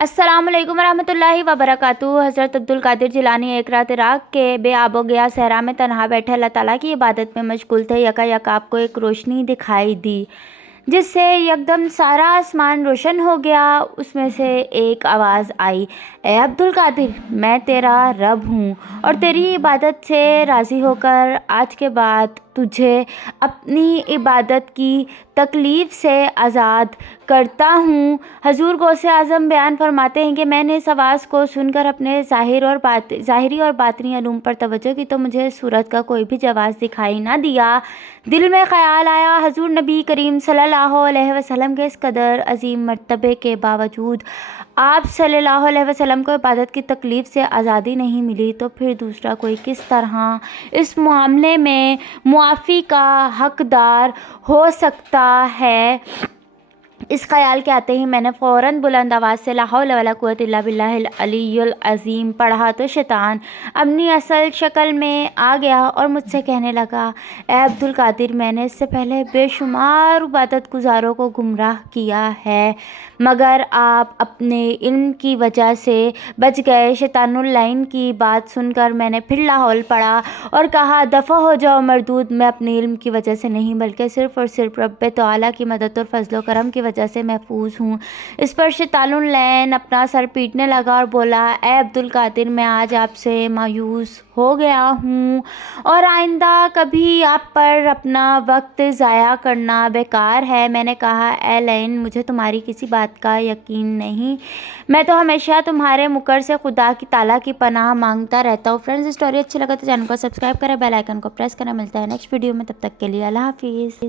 السلام علیکم ورحمۃ اللہ وبرکاتہ۔ حضرت عبدالقادر جیلانی ایک رات عراق کے بے آب و گیا صحرا میں تنہا بیٹھے اللہ تعالیٰ کی عبادت میں مشغول تھے۔ یک آپ کو ایک روشنی دکھائی دی جس سے یکدم سارا آسمان روشن ہو گیا۔ اس میں سے ایک آواز آئی، اے عبدالقادر، میں تیرا رب ہوں اور تیری عبادت سے راضی ہو کر آج کے بعد تجھے اپنی عبادت کی تکلیف سے آزاد کرتا ہوں۔ حضور غوث اعظم بیان فرماتے ہیں کہ میں نے اس آواز کو سن کر اپنے ظاہری اور باطنی علوم پر توجہ کی تو مجھے سورت کا کوئی بھی جواز دکھائی نہ دیا۔ دل میں خیال آیا، حضور نبی کریم صلی اللہ علیہ وسلم کے اس قدر عظیم مرتبے کے باوجود آپ صلی اللہ علیہ وسلم کو عبادت کی تکلیف سے آزادی نہیں ملی، تو پھر دوسرا کوئی کس طرح اس معاملے میں معافی کا حقدار ہو سکتا ہے؟ اس خیال کے آتے ہی میں نے فوراً بلند آواز سے لا حول ولا قوت الا باللہ العلی العظیم پڑھا تو شیطان اپنی اصل شکل میں آ گیا اور مجھ سے کہنے لگا، اے عبدالقادر، میں نے اس سے پہلے بے شمار عبادت گزاروں کو گمراہ کیا ہے مگر آپ اپنے علم کی وجہ سے بچ گئے۔ شیطان اللعین کی بات سن کر میں نے پھر لا حول پڑھا اور کہا، دفع ہو جاؤ مردود، میں اپنے علم کی وجہ سے نہیں بلکہ صرف اور صرف رب تعالیٰ کی مدد اور فضل و کرم کی وجہ سے محفوظ ہوں۔ اس پر شیطان اللعین اپنا سر پیٹنے لگا اور بولا، اے عبدالقادر، میں آج آپ سے مایوس ہو گیا ہوں اور آئندہ کبھی آپ پر اپنا وقت ضائع کرنا بیکار ہے۔ میں نے کہا، اے لعین، مجھے تمہاری کسی بات کا یقین نہیں، میں تو ہمیشہ تمہارے مکر سے خدا کی تعالیٰ کی پناہ مانگتا رہتا ہوں۔ فرینڈز، اسٹوری اچھی لگا تو چینل کو سبسکرائب کریں، بیل آئیکن کو پریس کریں۔ ملتا ہے نیکسٹ ویڈیو میں، تب تک کے لیے اللہ حافظ۔